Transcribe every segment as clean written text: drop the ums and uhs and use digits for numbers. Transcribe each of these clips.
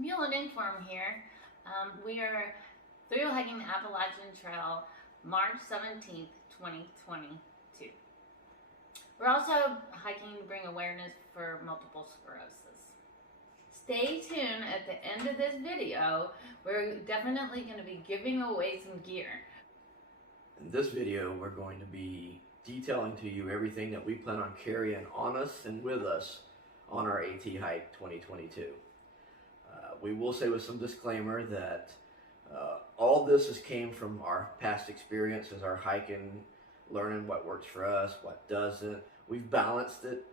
Mule and Inchworm here. We are through hiking the Appalachian Trail, March 17th, 2022. We're also hiking to bring awareness for multiple sclerosis. Stay tuned at the end of this video. We're definitely going to be giving away some gear. In this video, we're going to be detailing to you everything that we plan on carrying on us and with us on our AT Hike 2022. We will say with some disclaimer that all this came from our past experiences, our hiking, learning what works for us, what doesn't. We've balanced it.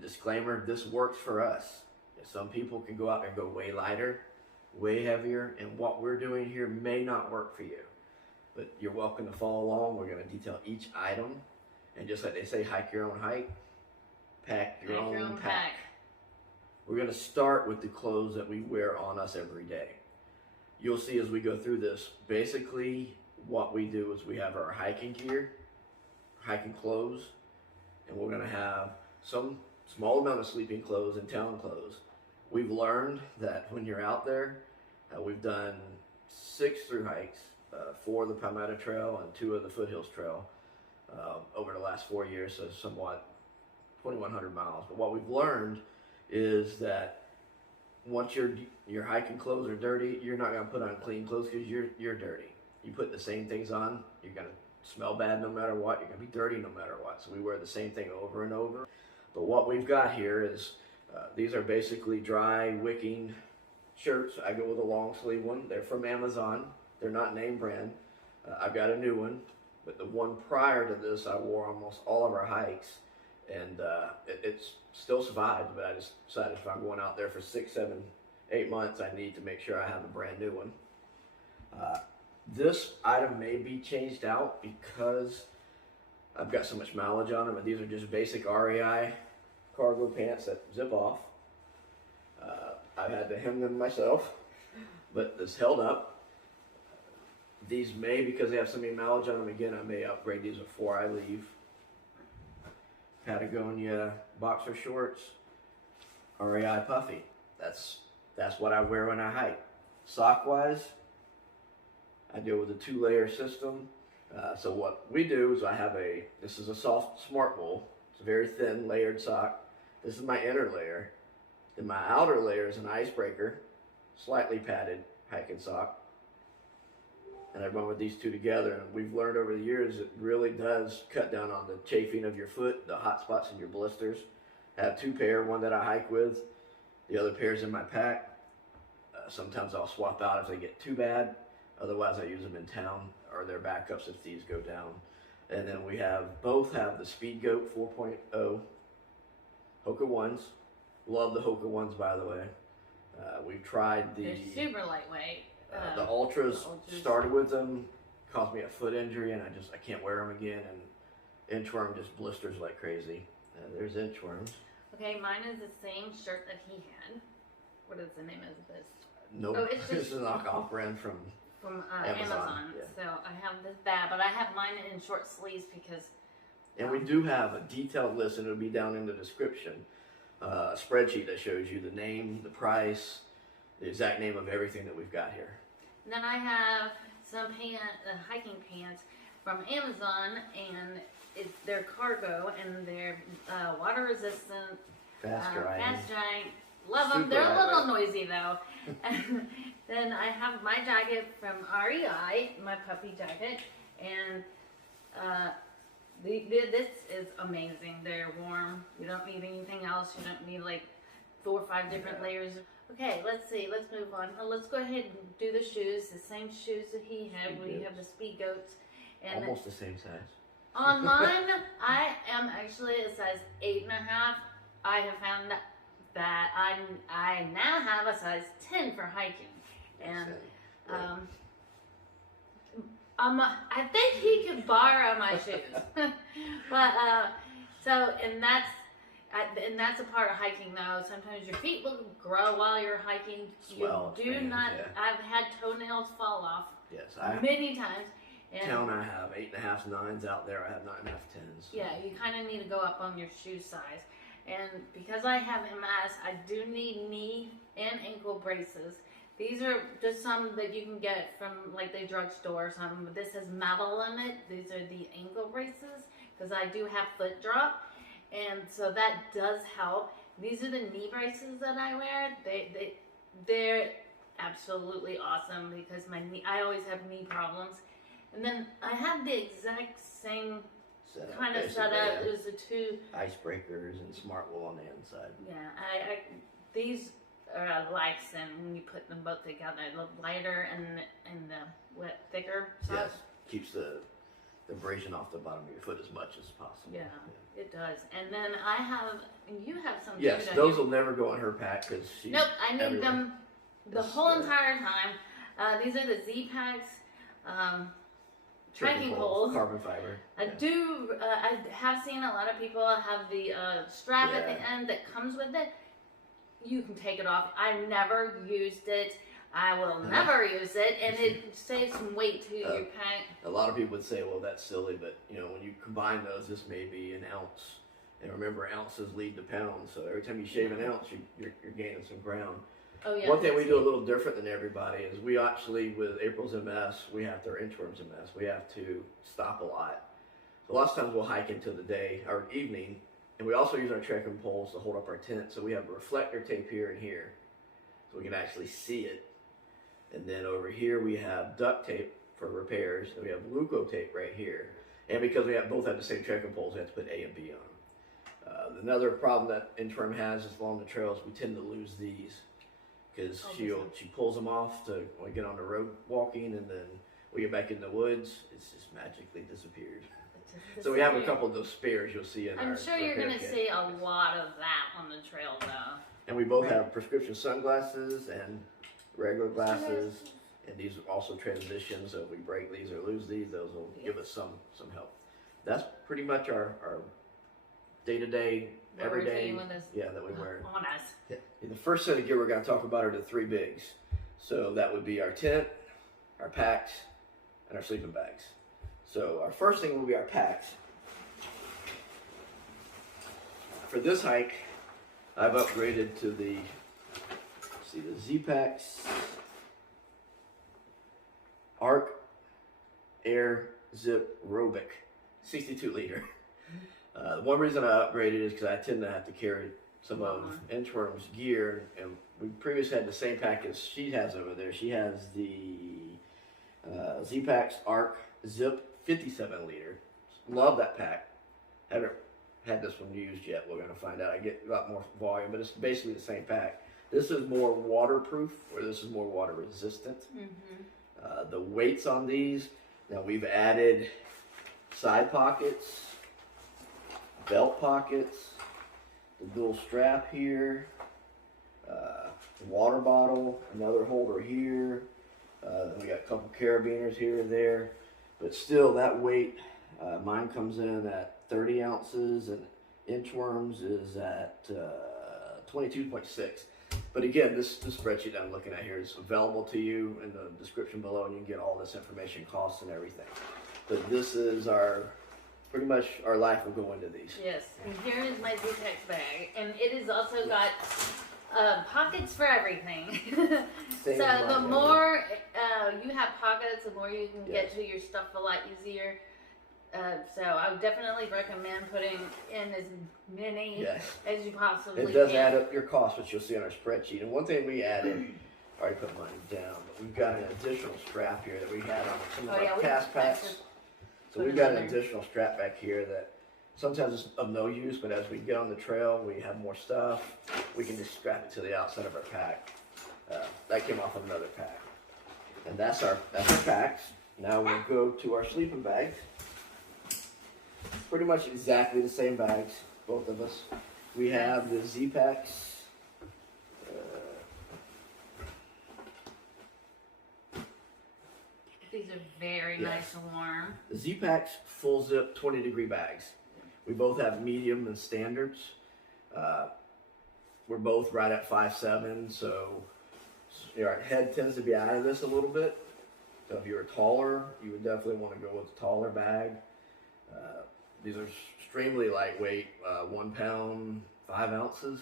Disclaimer, this works for us. Some people can go out there and go way lighter, way heavier, and what we're doing here may not work for you. But you're welcome to follow along. We're going to detail each item. And just like they say, hike your own hike, pack your own pack. We're going to start with the clothes that we wear on us every day. You'll see as we go through this, basically what we do is we have our hiking gear, hiking clothes, and we're going to have some small amount of sleeping clothes and town clothes. We've learned that when you're out there, we've done 6 through hikes, 4 of the Palmetto Trail and 2 of the Foothills Trail over the last 4 years, so somewhat 2,100 miles. But what we've learned is that once your hiking clothes are dirty, you're not going to put on clean clothes because you're dirty. You put the same things on, you're going to smell bad no matter what, you're going to be dirty no matter what. So we wear the same thing over and over. But what we've got here is, these are basically dry wicking shirts. I go with a long sleeve one. They're from Amazon. They're not name brand. I've got a new one, but the one prior to this I wore almost all of our hikes, and it's still survived, but I just decided if I'm going out there for 6, 7, 8 months, I need to make sure I have a brand new one. This item may be changed out because I've got so much mileage on them, and these are just basic Rei Cargo Pants that zip off. I've had to hem them myself, but this held up. These may, because they have so many mileage on them, again, I may upgrade these before I leave. Patagonia boxer shorts, Rei puffy. That's what I wear when I hike. Sock wise, I deal with a 2-layer system. So what we do is this is a soft smart wool. It's a very thin layered sock. This is my inner layer. Then my outer layer is an icebreaker, slightly padded hiking sock. And I run with these two together, and we've learned over the years it really does cut down on the chafing of your foot, the hot spots in your blisters. I have 2 pair, one that I hike with, the other pair's in my pack. Sometimes I'll swap out if they get too bad. Otherwise I use them in town, or they're backups if these go down. And then we both have the Speed Goat 4.0 Hoka ones. Love the Hoka ones, by the way. We've tried They're super lightweight. The Ultras started with them, caused me a foot injury, and I can't wear them again. And Inchworm just blisters like crazy. There's Inchworm. Okay, mine is the same shirt that he had. What is the name of this? Nope, oh, it's just a knockoff brand from Amazon. Yeah. So I have this bad, but I have mine in short sleeves because. And we do have a detailed list, and it'll be down in the description. A spreadsheet that shows you the name, the price, the exact name of everything that we've got here. And then I have some hiking pants from Amazon, and they're cargo, and they're water resistant, fast drying. Love them. They're a little noisy though. And then I have my jacket from REI, my puppy jacket, and this is amazing. They're warm. You don't need anything else. You don't need like 4 or 5 different layers. Okay, let's see. Let's move on. Let's go ahead and do the shoes. The same shoes that he had. We have the Speed Goats. And almost the same size. On mine, I am actually a size 8.5. I have found that I now have a size 10 for hiking, and I think he could borrow my shoes. But and that's a part of hiking though. Sometimes your feet will grow while you're hiking. Swell, you do not. Yeah. I've had toenails fall off. Yes, many times. And town I have 8.5s, 9s. Out there I have 9.5, 10s. Yeah, you kind of need to go up on your shoe size. And because I have MS, I do need knee and ankle braces. These are just some that you can get from like the drugstore or something. But this has metal in it. These are the ankle braces because I do have foot drop, and so that does help. These are the knee braces that I wear. They're absolutely awesome because I always have knee problems. And then I have the exact same kind of setup. It was the two icebreakers and smart wool on the inside. Yeah, these are a lifesaver when you put them both together. The lighter and the thicker stuff. Yes, keeps the abrasion off the bottom of your foot as much as possible. Yeah, it does. And then you have some. Yes, those will never go on her pack because she. Nope, I need them the whole entire time. These are the Z packs. Trekking poles, carbon fiber. I have seen a lot of people have the strap at the end that comes with it. You can take it off. I've never used it. I will never use it, and it saves some weight to your pack. A lot of people would say, well, that's silly, but when you combine those, this may be an ounce. And remember, ounces lead to pounds, so every time you shave an ounce, you're gaining some ground. Oh, yeah, one thing we do a little different than everybody is we actually, with April's MS, we have to, or Inchworm's MS, we have to stop a lot. So lots of times we'll hike into the day or evening, and we also use our trekking poles to hold up our tent. So we have reflector tape here and here, so we can actually see it. And then over here we have duct tape for repairs, and we have Luco tape right here. And because we both have the same trekking poles, we have to put A and B on them. Another problem that Inchworm has is along the trails, we tend to lose these. Because she pulls them off to when we get on the road walking, and then we get back in the woods, it's just magically disappeared. So we have a couple of those spares you'll see in our I'm sure you're going to see a lot of that on the trail, though. And we both have prescription sunglasses and regular glasses, and these are also transitions. So if we break these or lose these, those will give us some help. That's pretty much our day-to-day, everyday, that we wear. On us. Yeah. The first set of gear we're going to talk about are the three bigs. So that would be our tent, our packs, and our sleeping bags. So our first thing will be our packs. For this hike, I've upgraded to the Z-Packs Arc Air Zip Robic 62 liter. One reason I upgraded is because I tend to have to carry some of Inchworm's gear, and we previously had the same pack as she has over there. She has the Z-Packs Arc Zip 57 liter. Love that pack. Haven't had this one used yet. We're going to find out. I get a lot more volume, but it's basically the same pack. This is more waterproof, or this is more water resistant. The weights on these, now we've added side pockets, belt pockets, the dual strap here, water bottle, another holder here. We got a couple carabiners here and there, but still that weight, mine comes in at 30 ounces and Inchworm's is at 22.6. But again, this spreadsheet I'm looking at here is available to you in the description below, and you can get all this information, costs and everything. But this is pretty much our life will go into these. Yes, and here is my Z-Pack bag, and it has also got pockets for everything. So the more you have pockets, the more you can get to your stuff a lot easier. So I would definitely recommend putting in as many as you possibly can. It does add up your cost, which you'll see on our spreadsheet. And one thing we added, I already put mine down, but we've got an additional strap here that we had on some of our past packs. So we've got an additional strap back here that sometimes it's of no use, but as we get on the trail, we have more stuff, we can just strap it to the outside of our pack. That came off of another pack. And that's our packs. Now we'll go to our sleeping bags. Pretty much exactly the same bags, both of us. We have the Z-Packs. These are very nice and warm. The Z-Packs full zip 20-degree bags. We both have medium and standards. We're both right at 5'7", so our head tends to be out of this a little bit. So if you're taller, you would definitely want to go with a taller bag. These are extremely lightweight, 1 pound, 5 ounces.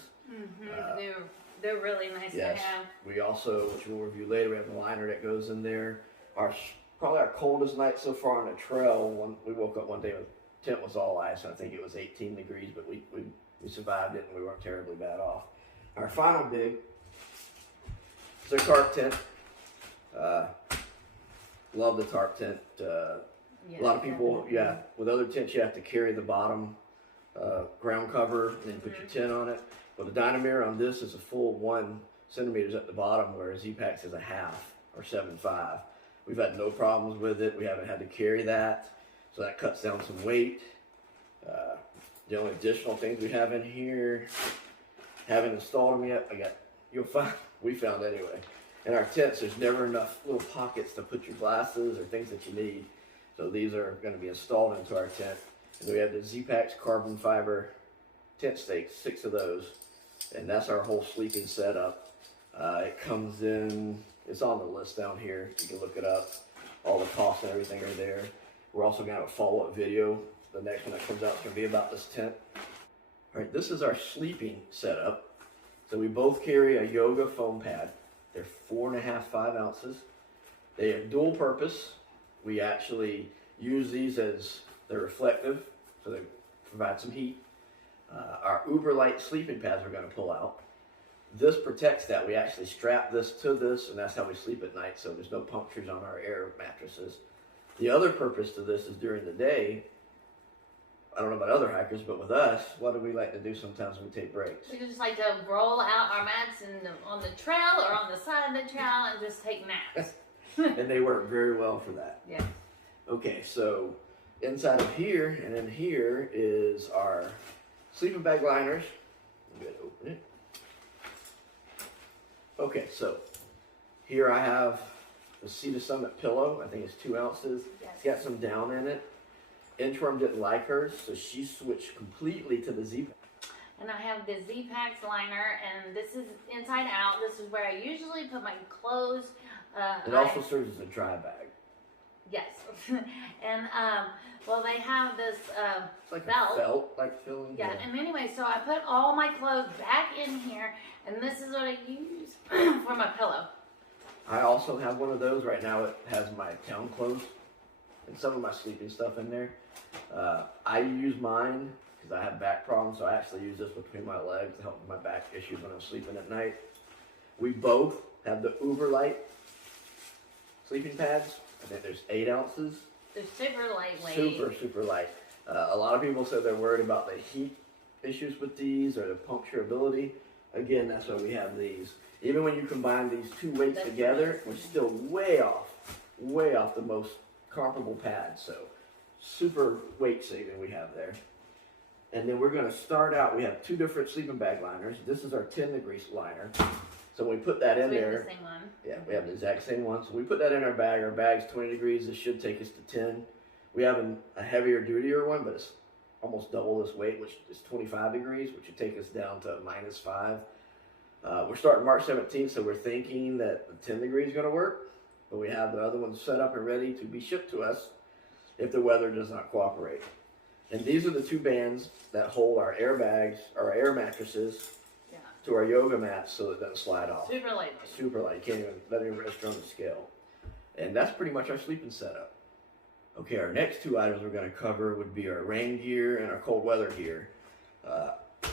They're really nice Yes. to have. We also, which we'll review later, we have a liner that goes in there. Probably our coldest night so far on the trail, when we woke up one day, the tent was all ice, and I think it was 18 degrees, but we survived it and we weren't terribly bad off. Our final dig is our Tarp Tent. Love the Tarp Tent. Yeah, A lot of people, with other tents you have to carry the bottom ground cover and then put your tent on it. But the Dynamere on this is a full 1 centimeters at the bottom, whereas Z-Packs is a half or 7.5. We've had no problems with it. We haven't had to carry that, so that cuts down some weight. The only additional things we have in here, haven't installed them yet. We found anyway. In our tents, there's never enough little pockets to put your glasses or things that you need. So these are going to be installed into our tent. And we have the Z-Packs carbon fiber tent stakes, 6 of those. And that's our whole sleeping setup. It comes in, it's on the list down here. You can look it up. All the costs and everything are there. We're also going to have a follow-up video. The next one that comes out is going to be about this tent. All right, this is our sleeping setup. So we both carry a yoga foam pad. They're 4.5, 5 ounces. They have dual purpose. We actually use these as they're reflective, so they provide some heat. Our uber light sleeping pads we're going to pull out. This protects that. We actually strap this to this, and that's how we sleep at night, so there's no punctures on our air mattresses. The other purpose to this is during the day. I don't know about other hikers, but with us, what do we like to do sometimes when we take breaks? We just like to roll out our mats on the trail or on the side of the trail and just take naps. And they work very well for that. Yeah. Okay, so inside of here and in here is our sleeping bag liners. I'm going to open it. Okay, so here I have the Cedar Summit pillow. I think it's 2 ounces. Yes. It's got some down in it. Inchworm didn't like hers, so she switched completely to the Z-Pack. And I have the Z-Packs liner, and this is inside out. This is where I usually put my clothes. It also serves as a dry bag. Yes. And, well, they have this It's like belt. a felt-like feeling. Yeah, and anyway, so I put all my clothes back in here, and this is what I use for my pillow. I also have one of those right now. It has my town clothes and some of my sleeping stuff in there. I use mine because I have back problems, so I actually use this between my legs to help with my back issues when I'm sleeping at night. We both have the uber light sleeping pads. I think there's 8 ounces. They're super lightweight. Super light. A lot of people said they're worried about the heat issues with these or the puncturability. Again, that's why we have these. Even when you combine these 2 weights together, we're still way off the most comparable pads. So super weight saving we have there. And then we're going to start out, we have 2 different sleeping bag liners. This is our 10 degree liner. So when we put that in there, We have the same one. yeah, we have the exact same one. So we put that in our bag. Our bag's 20 degrees. This should take us to 10. We have a heavier, dutier one, but it's almost double this weight, which is 25 degrees, which would take us down to -5. We're starting March 17th, so we're thinking that the 10 degrees is going to work. But we have the other ones set up and ready to be shipped to us if the weather does not cooperate. And these are the 2 bands that hold our air bags, our air mattresses, to our yoga mats so it doesn't slide off. Super lightweight. Super light. You can't even let it register on the scale. And that's pretty much our sleeping setup. Okay, our next 2 items we're going to cover would be our rain gear and our cold weather gear.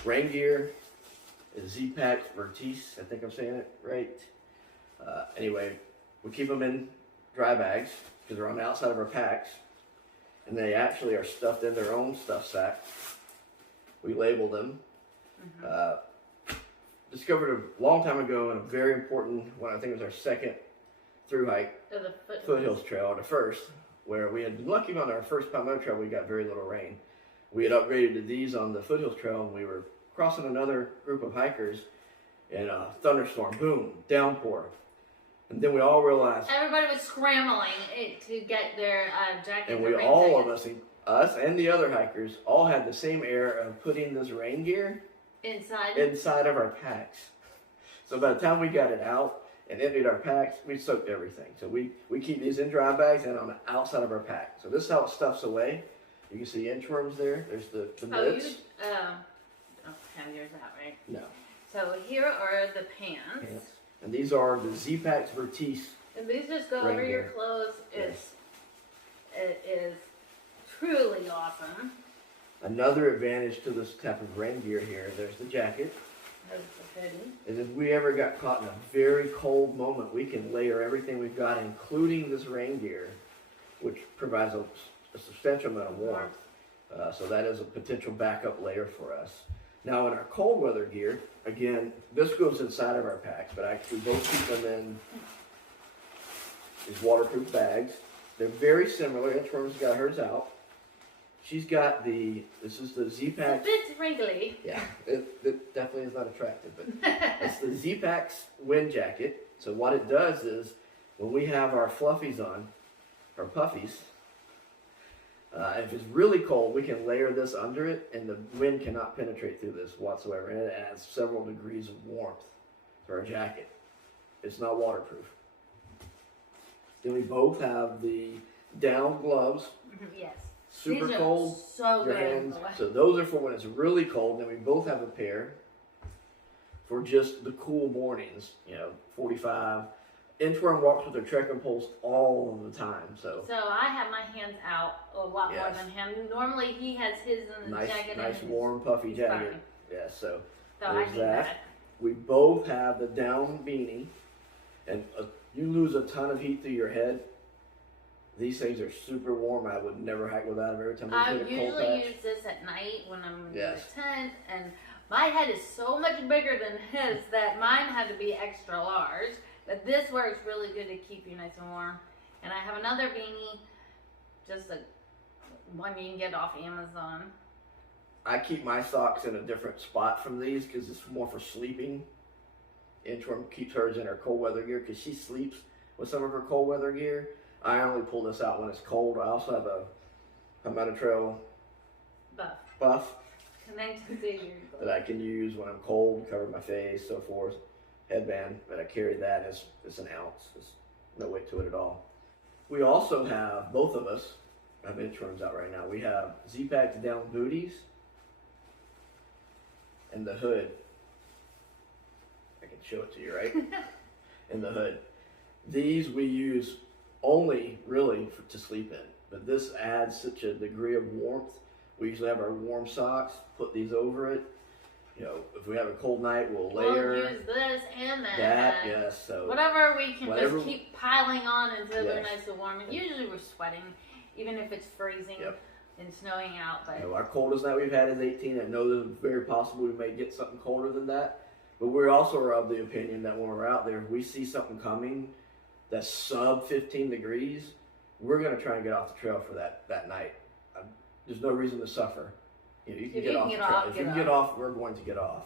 Rain gear is Z-Packs Vertice. I think I'm saying it right. Anyway, we keep them in dry bags because they're on the outside of our packs. And they actually are stuffed in their own stuff sack. We label them. Discovered a long time ago and a very important one. I think it was our second through hike, The Foothills Trail, the first, where we had been lucky on our first Palmetto Trail. We got very little rain. We had upgraded to these on the Foothills Trail, and we were crossing another group of hikers, and a thunderstorm, boom, downpour, and then we all realized. Everybody was scrambling to get their jackets. And we all of us and the other hikers, all had the same air of putting this rain gear inside of our packs. So by the time we got it out and emptied our packs, we soaked everything. So we keep these in dry bags and on the outside of our pack. So this is how it stuffs away. You can see inchworms there. There's the Oh, mitts. you don't have yours out, right? No. So here are the pants. And these are the Z-Packs Vertice. And these just go Rain over your gear. clothes. Yes. It is truly awesome. Another advantage to this type of rain gear here, there's the jacket. There's the hoodie. Is if we ever got caught in a very cold moment, we can layer everything we've got, including this rain gear, which provides a substantial amount of warmth. So that is a potential backup layer for us. Now in our cold weather gear, again, this goes inside of our packs, but actually both keep them in these waterproof bags. They're very similar. Inchworm's got hers out. She's got this is the Z-Packs. It's a bit wrinkly. Yeah, it definitely is not attractive, but it's the Z-Packs wind jacket. So what it does is, when we have our fluffies on, our puffies, if it's really cold, we can layer this under it, and the wind cannot penetrate through this whatsoever, and it adds several degrees of warmth to our jacket. It's not waterproof. Then we both have the down gloves. Yes. Super These are cold. so Your good. hands. So those are for when it's really cold. Then we both have a pair for just the cool mornings. 45. Inchworm walks with their trekking poles all of the time. So I have my hands out a lot more Yes. than him. Normally he has his in the jacket. nice and warm puffy jacket. fine. Yeah. So So I there's need that. that. We both have the down beanie, and you lose a ton of heat through your head. These things are super warm. I would never hike without them every time I we hit a cold usually patch. use this at night when I'm in Yes. the tent, and my head is so much bigger than his that mine had to be extra large. But this works really good to keep you nice and warm. And I have another beanie, just one you can get off Amazon. I keep my socks in a different spot from these because it's more for sleeping. Inchworm keeps hers in her cold weather gear because she sleeps with some of her cold weather gear. I only pull this out when it's cold. I also have a Palmetto Trail buff Connected to your that I can use when I'm cold, cover my face, so forth. Headband, but I carry that as it's an ounce. There's no weight to it at all. We also have, both of us, I have Inchworms out right now. We have Z-Packs down booties and the hood. I can show it to you, right? In the hood. These we use only really to sleep in, but this adds such a degree of warmth. We usually have our warm socks, put these over it. If we have a cold night, we'll layer. We'll use this and that. Yes, so whatever we can whatever, just keep piling on until they're Yes. nice and warm. And usually we're sweating, even if it's freezing Yep. and snowing out. But our coldest night we've had is 18. I know that it's very possible we may get something colder than that, but we're also of the opinion that when we're out there, if we see something coming that's sub 15 degrees, we're going to try and get off the trail for that night. There's no reason to suffer. You can get off the trail. If you can get off, we're going to get off.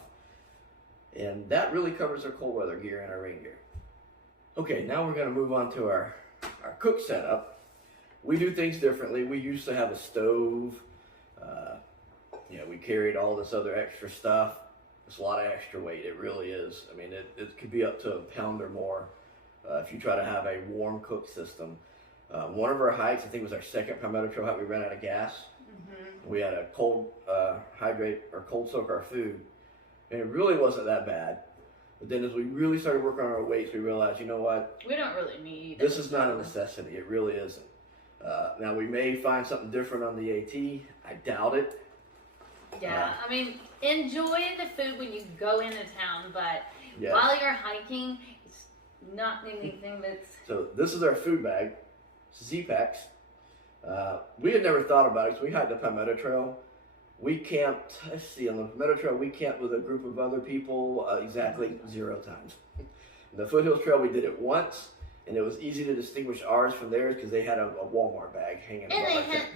And that really covers our cold weather gear and our rain gear. Okay, now we're going to move on to our cook setup. We do things differently. We used to have a stove. We carried all this other extra stuff. It's a lot of extra weight. It really is. I mean, it could be up to a pound or more if you try to have a warm cook system. One of our hikes, I think it was our second Palmetto Trail hike, we ran out of gas. Mm-hmm. We had a cold hydrate or cold soak our food. And it really wasn't that bad. But then as we really started working on our weights, we realized, you know what? We don't really need this is not a necessity. It really isn't. Now, we may find something different on the AT. I doubt it. Yeah, I mean, enjoy the food when you go into town, but Yes. while you're hiking, it's not anything that's... So this is our food bag, Z-Packs. We had never thought about it because we hiked the Palmetto Trail. We camped, let's see, on the Palmetto Trail, we camped with a group of other people exactly 0 times. The Foothills Trail, we did it once, and it was easy to distinguish ours from theirs because they had a Walmart bag hanging And above they our tent.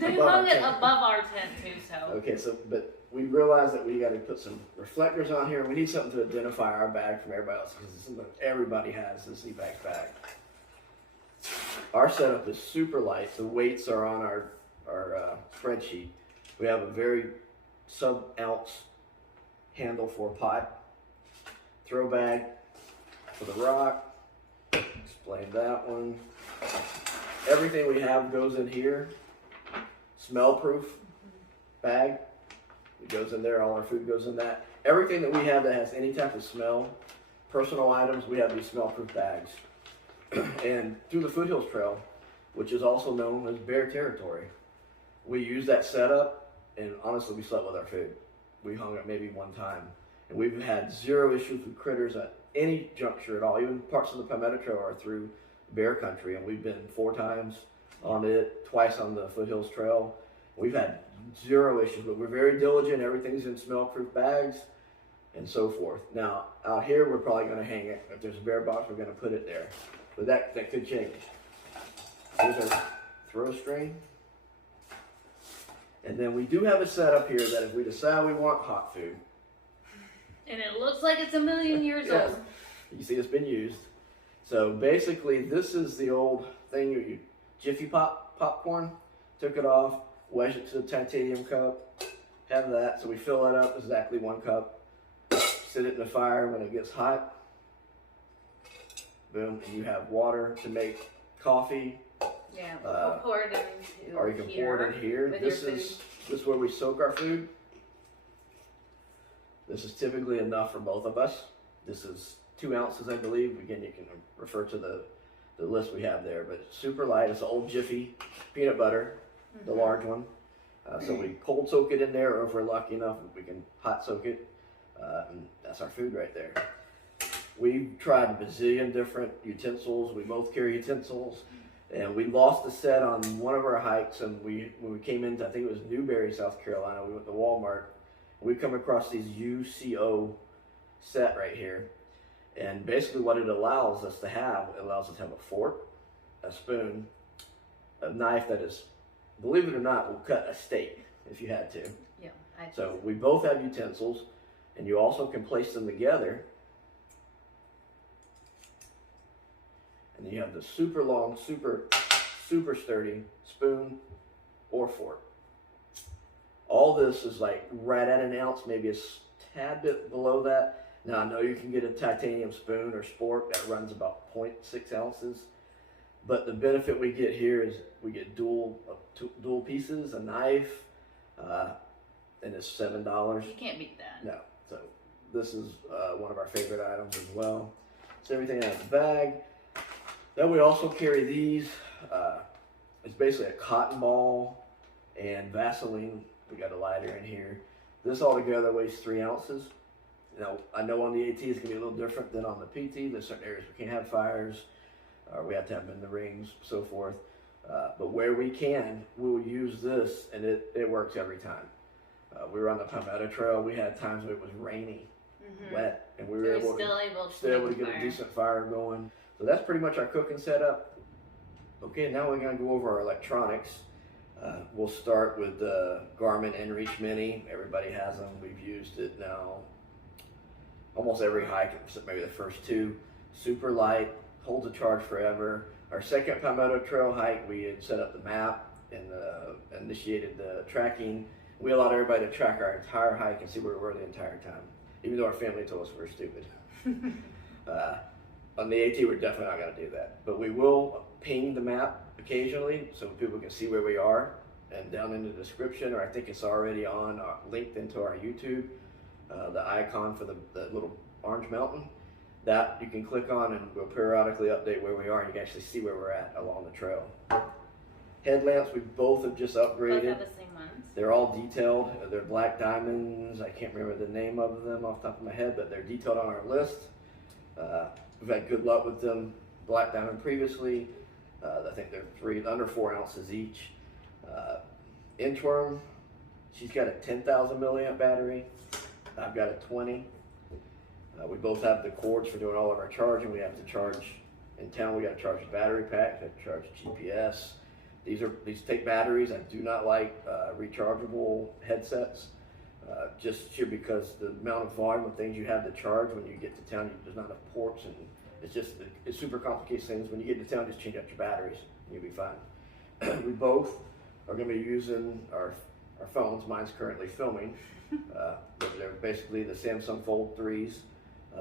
hung Above it our tent. above our tent too, so... Okay, but we realized that we got to put some reflectors on here. We need something to identify our bag from everybody else because it's something everybody has this Z-Packs bag. Our setup is super light. The weights are on our spreadsheet. We have a very sub-ounce handle for a pot, throw bag for the rock. Explain that one. Everything we have goes in here. Smell-proof bag. It goes in there. All our food goes in that. everything that we have that has any type of smell, personal items, we have these smell-proof bags. And through the Foothills Trail, which is also known as bear territory, we use that setup, and honestly, we slept with our food. We hung it maybe one time, and we've had zero issues with critters at any juncture at all. Even parts of the Palmetto Trail are through bear country, and we've been 4 times on it, twice on the Foothills Trail. We've had zero issues, but we're very diligent. Everything's in smell-proof bags and so forth. Now, out here, we're probably going to hang it. If there's a bear box, we're going to put it there. But that could change. Here's our throw string. And then we do have a setup here that if we decide we want hot food. And it looks like it's a million years Yes. old. You see it's been used. So basically, this is the old thing, you Jiffy Pop popcorn. Took it off, wedged it to the titanium cup, have that. So we fill it up exactly 1 cup. Sit it in the fire when it gets hot. Boom, and you have water to make coffee. Yeah, we'll pour it into Or you can pour it in here. This is where we soak our food. This is typically enough for both of us. This is 2 ounces, I believe. Again, you can refer to the list we have there, but it's super light. It's an old Jiffy peanut butter, the large one. So we cold soak it in there, or if we're lucky enough, we can hot soak it. And that's our food right there. We've tried a bazillion different utensils. We both carry utensils. And we lost a set on one of our hikes, and when we came into, I think it was Newberry, South Carolina, we went to Walmart. We come across these UCO set right here. And basically what it allows us to have, it allows us to have a fork, a spoon, a knife that is, believe it or not, will cut a steak if you had to. Yeah. So we both have utensils, and you also can place them together. And you have the super long, super sturdy spoon or fork. All this is like right at 1 ounce, maybe a tad bit below that. Now I know you can get a titanium spoon or spork that runs about 0.6 ounces. But the benefit we get here is we get dual pieces, a knife, and it's $7. You can't beat that. No. So this is one of our favorite items as well. So everything out of the bag. Then we also carry these. It's basically a cotton ball and Vaseline. We got a lighter in here. This all together weighs 3 ounces. You know, I know on the AT it's gonna be a little different than on the PT. There's certain areas we can't have fires, or we have to have them in the rings, so forth. But where we can, we'll use this, and it works every time. We were on the Palmetto Trail. We had times when it was rainy, wet, and we were able to get a decent fire going. So that's pretty much our cooking setup. Okay, now we're gonna go over our electronics. We'll start with the Garmin Inreach Mini. Everybody has them. We've used it now almost every hike, except maybe the first 2. Super light, holds a charge forever. Our second Palmetto Trail hike, we had set up the map and initiated the tracking. We allowed everybody to track our entire hike and see where we were the entire time, even though our family told us we were stupid. On the AT, we're definitely not going to do that. But we will ping the map occasionally so people can see where we are. And down in the description, or I think it's already on linked into our YouTube, the icon for the little orange mountain. That you can click on, and we'll periodically update where we are, and you can actually see where we're at along the trail. Headlamps, we both have just upgraded. Both have the same ones. They're all detailed. They're black diamonds. I can't remember the name of them off the top of my head, but they're detailed on our list. We've had good luck with them. Black diamond previously. I think they're under 4 ounces each. Inchworm, she's got a 10,000 milliamp battery. I've got a 20. We both have the cords for doing all of our charging. We have to charge in town. We got to charge the battery pack. We have to charge GPS. These take batteries. I do not like rechargeable headsets. Just here because the amount of volume of things you have to charge when you get to town, there's not enough ports, and it super complicates things. When you get to town, just change out your batteries and you'll be fine. We both are going to be using our phones. Mine's currently filming. But they're basically the Samsung Fold 3s.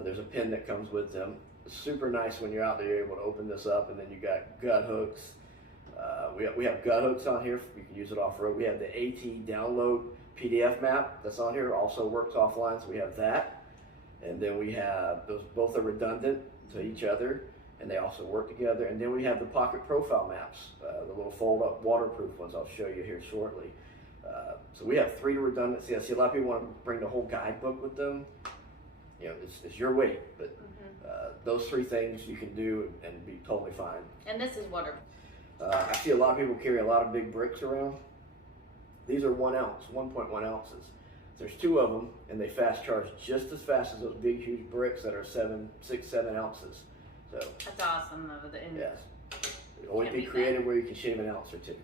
There's a pin that comes with them. It's super nice when you're out there, you're able to open this up, and then you got gut hooks. We have gut hooks on here. You can use it off-road. We have the AT download PDF map that's on here also works offline, so we have that. And then we have, those both are redundant to each other, and they also work together. And then we have the pocket profile maps, the little fold-up waterproof ones I'll show you here shortly. So we have 3 redundancy. I see a lot of people want to bring the whole guidebook with them. You know, it's your weight, but those 3 things you can do and be totally fine. And this is waterproof. I see a lot of people carry a lot of big bricks around. These are 1 ounce, 1.1 ounces. There's 2 of them, and they fast charge just as fast as those big, huge bricks that are 6, 7 ounces. So that's awesome, though. Yes. Always be creative where you can shave an ounce or 2.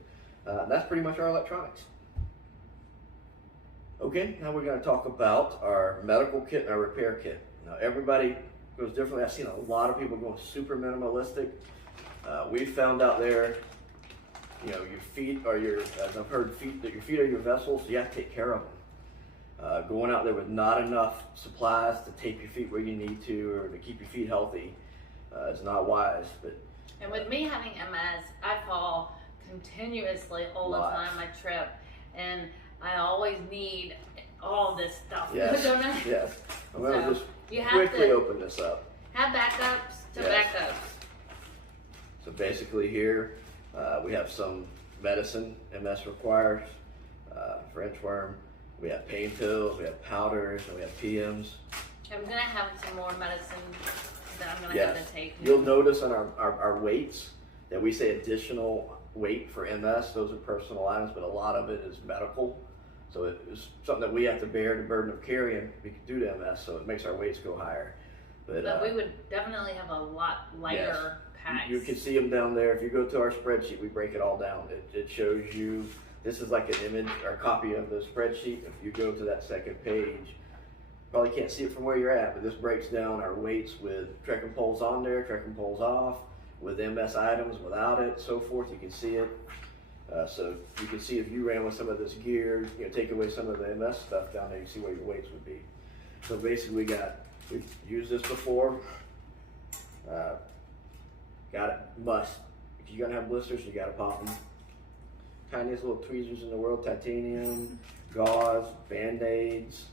That's pretty much our electronics. Okay, now we're going to talk about our medical kit and our repair kit. Now, everybody goes differently. I've seen a lot of people going super minimalistic. We found out there, you know, your feet are your, as I've heard, that your feet are your vessels, so you have to take care of them. Going out there with not enough supplies to tape your feet where you need to, or to keep your feet healthy, is not wise. And with me having MS, I fall continuously all the time on my trip, and I always need all this stuff. Yes, don't I? yes. I'm going to just you have quickly to open this up. Have backups to backups. So basically here, we have some medicine MS requires for inchworm. We have pain pills, we have powders, and we have PMs. I'm going to have some more medicine that I'm going to have to take. You'll notice on our weights that we say additional weight for MS. Those are personal items, but a lot of it is medical. So it's something that we have to bear the burden of carrying due to MS, so it makes our weights go higher. But we would definitely have a lot lighter packs. You can see them down there. If you go to our spreadsheet, we break it all down. It shows you, this is like an image or a copy of the spreadsheet. If you go to that second page, probably can't see it from where you're at, but this breaks down our weights with trekking poles on there, trekking poles off, with MS items, without it, so forth. You can see it. So you can see if you ran with some of this gear, you know, take away some of the MS stuff down there, you see where your weights would be. So basically we've used this before. Got it, must. If you're gonna have blisters, you gotta pop them. Tiniest little tweezers in the world, titanium, gauze, Band-Aids,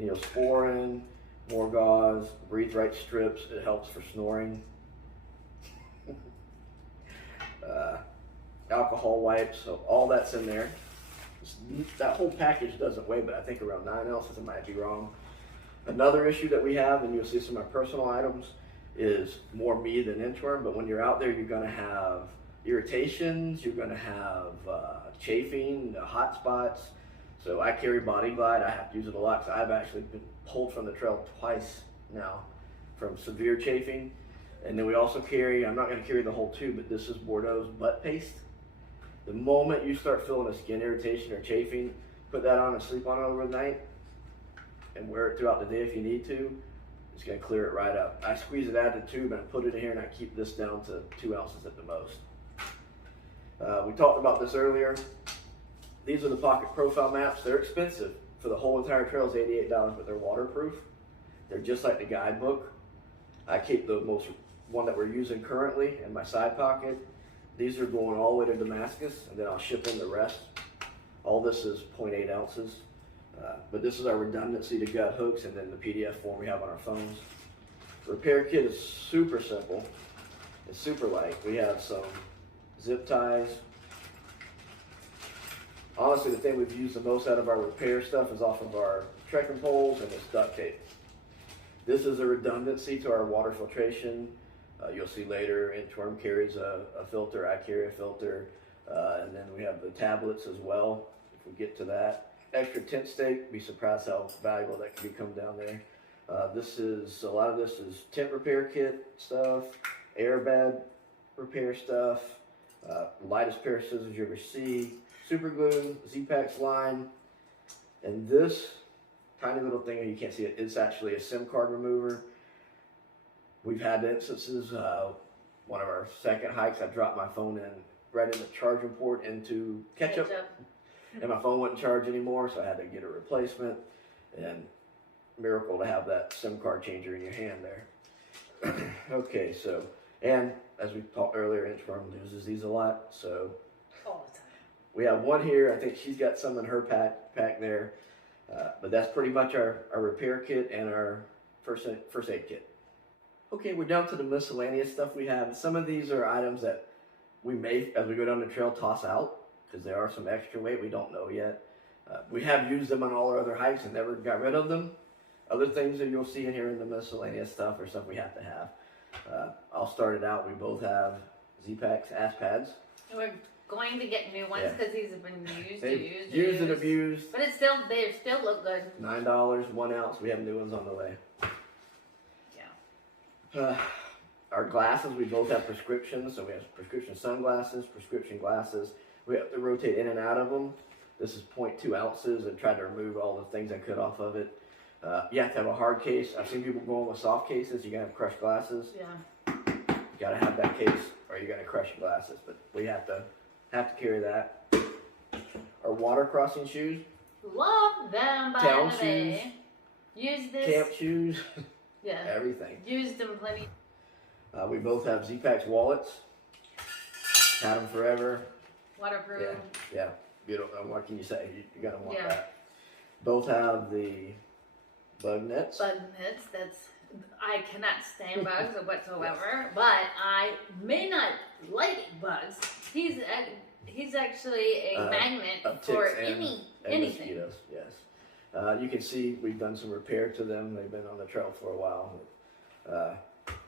Neosporin, more gauze, breathe right strips, it helps for snoring. Alcohol wipes, so all that's in there. That whole package doesn't weigh, but I think around 9 ounces, I might be wrong. Another issue that we have, and you'll see some of my personal items, is more me than inchworm, but when you're out there, you're gonna have irritations, you're gonna have chafing, hot spots. So I carry Body Glide. I have to use it a lot because I've actually been pulled from the trail twice now from severe chafing. And then we also carry, I'm not gonna carry the whole tube, but this is Bordeaux's butt paste. The moment you start feeling a skin irritation or chafing, put that on and sleep on it overnight and wear it throughout the day if you need to. It's gonna clear it right up. I squeeze it out of the tube and I put it in here and I keep this down to 2 ounces at the most. We talked about this earlier. These are the pocket profile maps. They're expensive. For the whole entire trail is $88, but they're waterproof. They're just like the guidebook. I keep the one that we're using currently in my side pocket. These are going all the way to Damascus, and then I'll ship in the rest. All this is 0.8 ounces. But this is our redundancy to gut hooks, and then the PDF form we have on our phones. The repair kit is super simple. It's super light. We have some zip ties. Honestly, the thing we've used the most out of our repair stuff is off of our trekking poles and this duct tape. This is a redundancy to our water filtration. You'll see later, Inchworm carries a filter, I carry a filter, and then we have the tablets as well, if we get to that. Extra tent stake, be surprised how valuable that can become down there. A lot of this is tent repair kit stuff, airbag repair stuff, lightest pair of scissors you ever see, super glue, Z-Packs line, and this tiny little thing, you can't see it, it's actually a SIM card remover. We've had instances, one of our second hikes, I dropped my phone right in the charging port into ketchup. And my phone wouldn't charge anymore, so I had to get a replacement. And miracle to have that SIM card changer in your hand there. Okay, so, and as we talked earlier, Inchworm loses these a lot, so all the time. We have one here. I think she's got some in her pack there. But that's pretty much our repair kit and our first aid kit. Okay, we're down to the miscellaneous stuff we have. Some of these are items that we may, as we go down the trail, toss out because there are some extra weight we don't know yet. We have used them on all our other hikes and never got rid of them. Other things that you'll see in here in the miscellaneous stuff are stuff we have to have. I'll start it out. We both have Z-Packs ass pads. We're going to get new ones because these have been used and abused. But they still look good. $9, 1 ounce. We have new ones on the way. Yeah. Our glasses, we both have prescriptions. So we have prescription sunglasses, prescription glasses. We have to rotate in and out of them. This is 0.2 ounces and tried to remove all the things I could off of it. You have to have a hard case. I've seen people going with soft cases. You gotta have crushed glasses. Yeah. You gotta have that case or you're gonna crush your glasses. But we have to carry that. Our water crossing shoes. Love them, by Town the way. Use this. Camp shoes. Yeah. Everything. Used them plenty. We both have Z-Packs wallets. Had them forever. Waterproof. Yeah. Beautiful. What can you say? You're gonna want that. Both have the bug nets. Bug nets. I cannot stand bugs whatsoever, but I may not like bugs. He's actually a magnet for anything. Mosquitoes, yes. You can see we've done some repair to them. They've been on the trail for a while.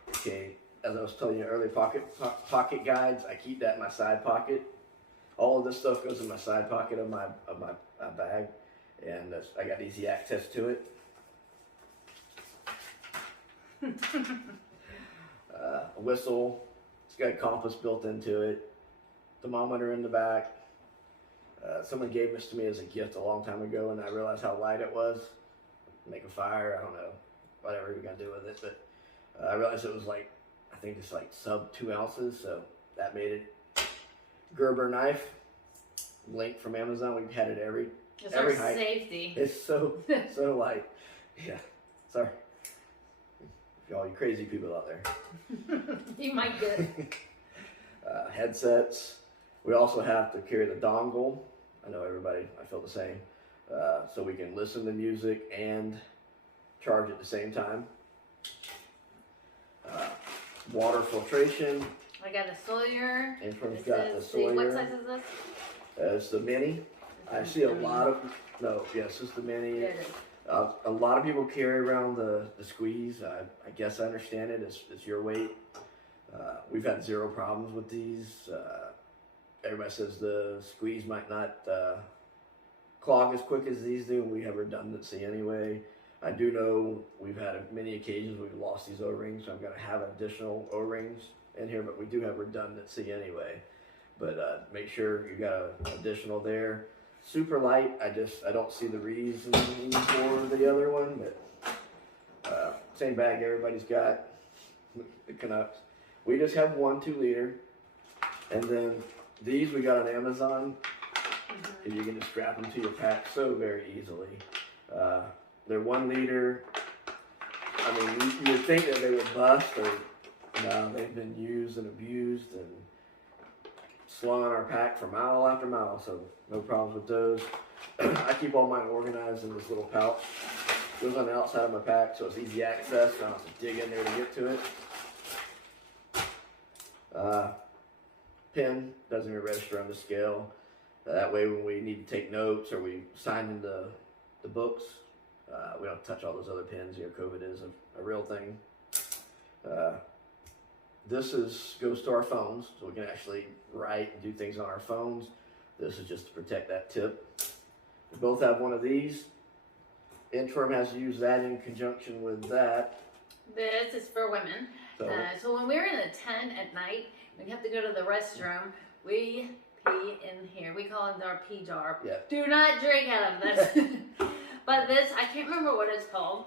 Okay, as I was telling you earlier, pocket guides. I keep that in my side pocket. All of this stuff goes in my side pocket of my bag, and I got easy access to it. A whistle. It's got a compass built into it. Thermometer in the back. Someone gave this to me as a gift a long time ago, and I realized how light it was. Make a fire. I don't know. Whatever you're gonna do with it, but I realized it was like, I think it's like sub 2 ounces, so that made it. Gerber Knife, link from Amazon. We've had it every hike. Safety. It's so light. Yeah, sorry, all you crazy people out there. You might get it. Headsets. We also have to carry the dongle. I know everybody. I feel the same. So we can listen to music and charge at the same time. Water filtration. I got a Sawyer. Infram's got the Sawyer. What size is this? It's the mini. I see a lot of, yes, it's the mini. There it is. A lot of people carry around the squeeze. I guess I understand it. It's your weight. We've had zero problems with these. Everybody says the squeeze might not clog as quick as these do. We have redundancy anyway. I do know we've had many occasions we've lost these O-rings, so I'm going to have additional O-rings in here, but we do have redundancy anyway. But make sure you got an additional there. Super light. I don't see the reason for the other one, but same bag everybody's got. The Canucks. We just have 1 2-liter, and then these we got on Amazon. And you can just strap them to your pack so very easily. They're 1 liter. I mean, you would think that they would bust, or no, they've been used and abused and slung on our pack for mile after mile, so no problems with those. I keep all mine organized in this little pouch. It goes on the outside of my pack, so it's easy access. I don't have to dig in there to get to it. Pen doesn't even register on the scale. That way, when we need to take notes or we sign in the books, we don't touch all those other pens. COVID is a real thing. This goes to our phones, so we can actually write and do things on our phones. This is just to protect that tip. We both have one of these. Interim has to use that in conjunction with that. This is for women. So when we're in a tent at night, we have to go to the restroom. We pee in here. We call it our pee jar. Yeah. Do not drink out of this. But this, I can't remember what it's called.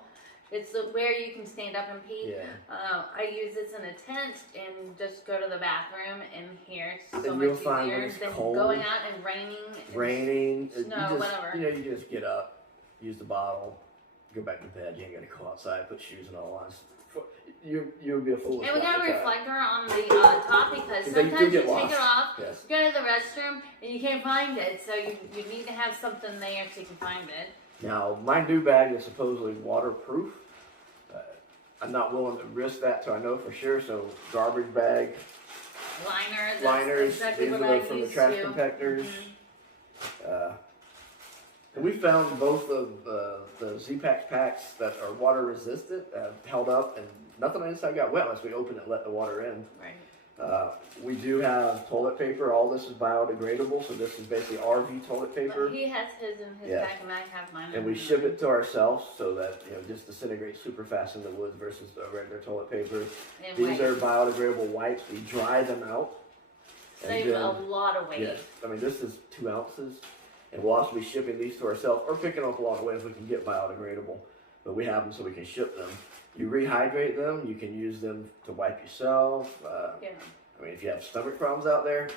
It's where you can stand up and pee. Yeah. I use this in a tent and just go to the bathroom in here. It's so and much you'll find easier when it's than cold, going out and raining. Raining. Snow, whatever. You just get up, use the bottle, go back to bed. You ain't got to go outside, put shoes and all on. You'll be a fool. And we got a reflector on the top because sometimes you take it off, Yes. go to the restroom, and you can't find it, so you need to have something there so you can find it. Now, my new bag is supposedly waterproof. I'm not willing to risk that till I know for sure, so garbage bag. Liners, exactly these are from the trash compactors. And we found both of the Z-Pack packs that are water resistant held up, and nothing on the inside got wet unless we opened it and let the water in. Right. We do have toilet paper. All this is biodegradable, so this is basically RV toilet paper. But he has his in his bag, and I have mine. And we ship it to ourselves so that it just disintegrates super fast in the woods versus the regular toilet paper. And These are biodegradable wipes. We dry them out. Save a lot of weight. Yeah, I mean this is 2 ounces, and we'll also be shipping these to ourselves or picking up along the way if we can get biodegradable. But we have them so we can ship them. You rehydrate them. You can use them to wipe yourself. Yeah. I mean, if you have stomach problems out there,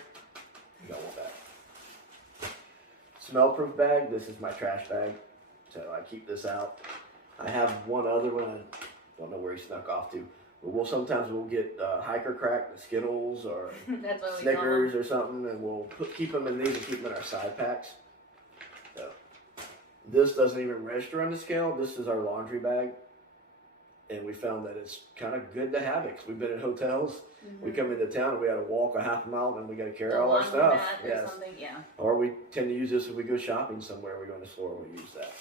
you don't want that. Smell-proof bag. This is my trash bag, so I keep this out. I have one other one. I don't know where he snuck off to, but sometimes we'll get hiker crack, the Skittles or That's what Snickers or something, and we'll keep them in these and keep them in our side packs. So this doesn't even register on the scale. This is our laundry bag. And we found that it's kind of good to have it. 'Cause we've been in hotels. We come into town and we got to walk a half mile, and we got to carry all our stuff. Or something, yeah. Or we tend to use this if we go shopping somewhere. We go in the store, we use that.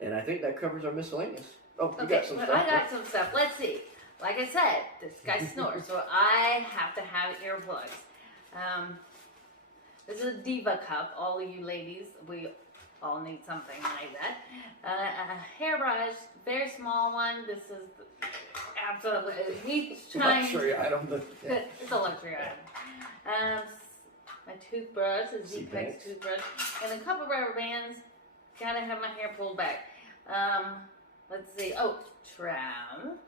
And I think that covers our miscellaneous. Oh, we got some stuff. I got some stuff. Let's see. Like I said, this guy snores, so I have to have earplugs. This is a Diva cup. All of you ladies, we all need something like that. A hairbrush, very small one. This is absolutely, he's trying. Luxury item, but yeah. It's a luxury item. My toothbrush, a Z-Pack toothbrush, and a couple rubber bands. Gotta have my hair pulled back. Let's see. Oh, tram.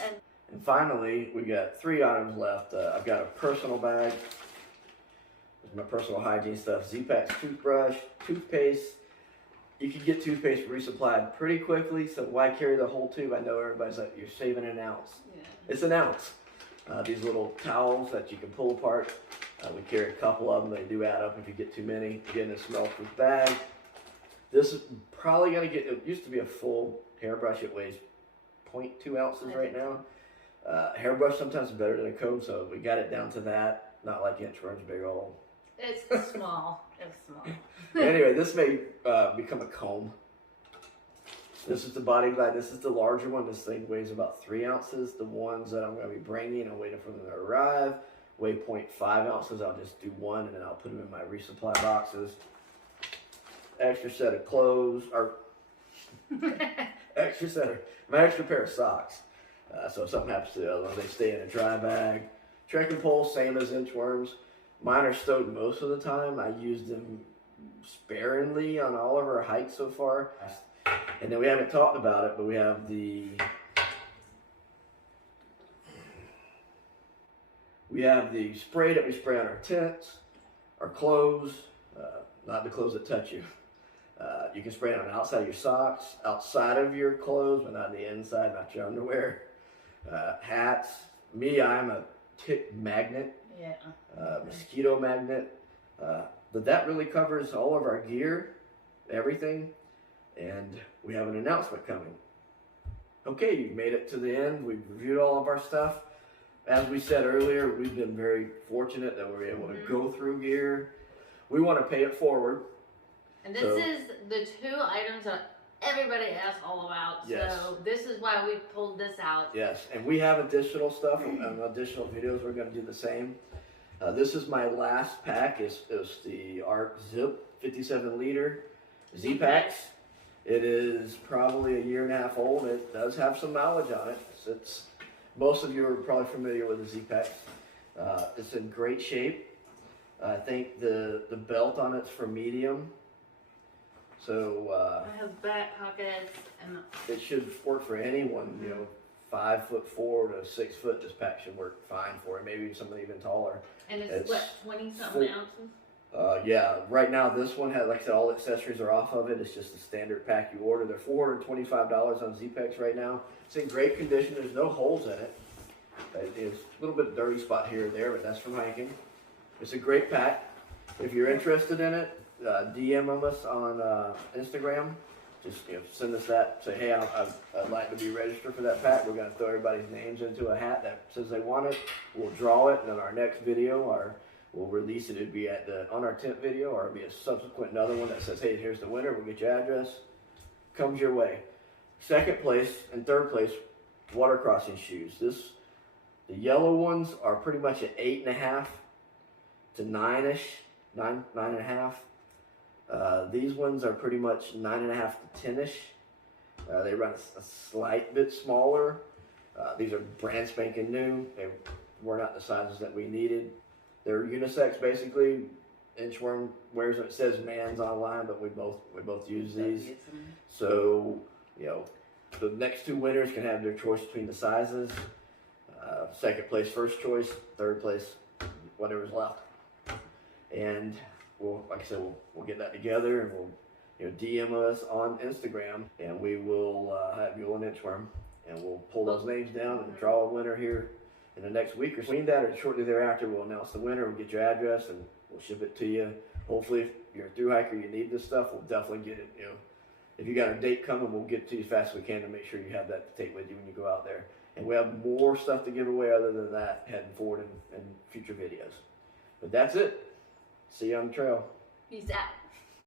And finally, we got 3 items left. I've got a personal bag. There's my personal hygiene stuff. Z-Pack's toothbrush, toothpaste. You can get toothpaste resupplied pretty quickly, so why carry the whole tube? I know everybody's like, you're saving an ounce. Yeah. It's an ounce. These little towels that you can pull apart. We carry a couple of them. They do add up if you get too many. Again, a smell-proof bag. This is probably going to get, it used to be a full hairbrush. It weighs 0.2 ounces right now. Hairbrush sometimes is better than a comb, so we got it down to that. Not like inchworms, big old. It's small. It's small. Anyway, this may become a comb. This is the body glide. This is the larger one. This thing weighs about 3 ounces. The ones that I'm going to be bringing, I'm waiting for them to arrive, weigh 0.5 ounces. I'll just do one, and then I'll put them in my resupply boxes. Extra set of clothes, or my extra pair of socks. So if something happens to the other one, they stay in a dry bag. Trekking poles, same as inchworms. Mine are stowed most of the time. I used them sparingly on all of our hikes so far. And then we haven't talked about it, but we have the spray that we spray on our tents, our clothes, not the clothes that touch you. You can spray it on the outside of your socks, outside of your clothes, but not the inside, not your underwear. Hats. Me, I'm a tick magnet. Yeah. Mosquito magnet. But that really covers all of our gear, everything. And we have an announcement coming. Okay, you've made it to the end. We've reviewed all of our stuff. As we said earlier, we've been very fortunate that we're able to go through gear. We want to pay it forward. And this is the 2 items that everybody asks all about. Yes. So this is why we pulled this out. Yes, and we have additional stuff and additional videos. We're going to do the same. This is my last pack. It's the Arc Zip 57 liter Z-Packs. It is probably 1.5 years old. It does have some mileage on it. It's most of you are probably familiar with the Z-Packs. It's in great shape. I think the belt on it's for medium. So it has back pockets and it should work for anyone, 5'4" to 6 foot. This pack should work fine for it. Maybe something even taller. And it's what, 20-something ounces? Yeah. Right now, this one has, like I said, all accessories are off of it. It's just a standard pack you order. They're $425 on Z-Packs right now. It's in great condition. There's no holes in it. There's a little bit of dirty spot here and there, but that's from hiking. It's a great pack. If you're interested in it, DM us on Instagram. Just send us that. Say, hey, I'd like to be registered for that pack. We're going to throw everybody's names into a hat that says they want it. We'll draw it, and then our next video, we'll release it. It'd be on our tent video, or it'll be a subsequent another one that says, hey, here's the winner. We'll get your address. Comes your way. Second place and third place, water crossing shoes. The yellow ones are pretty much at 8.5 to 9-ish, 9.5. These ones are pretty much 9.5 to 10-ish. They run a slight bit smaller. These are brand spanking new. They were not the sizes that we needed. They're unisex basically. Inchworm wears it. It says man's online, but we both use these. So the next two winners can have their choice between the sizes. Second place, first choice. Third place, whatever's left. And like I said, we'll get that together, and we'll DM us on Instagram, and we will have you on Inchworm, and we'll pull those names down and draw a winner here in the next week or so. Between that or shortly thereafter, we'll announce the winner. We'll get your address and we'll ship it to you. Hopefully, if you're a thru hiker, you need this stuff, we'll definitely get it. If you got a date coming, we'll get it to you as fast as we can to make sure you have that to take with you when you go out there. And we have more stuff to give away other than that heading forward in future videos. But that's it. See you on the trail. Peace out.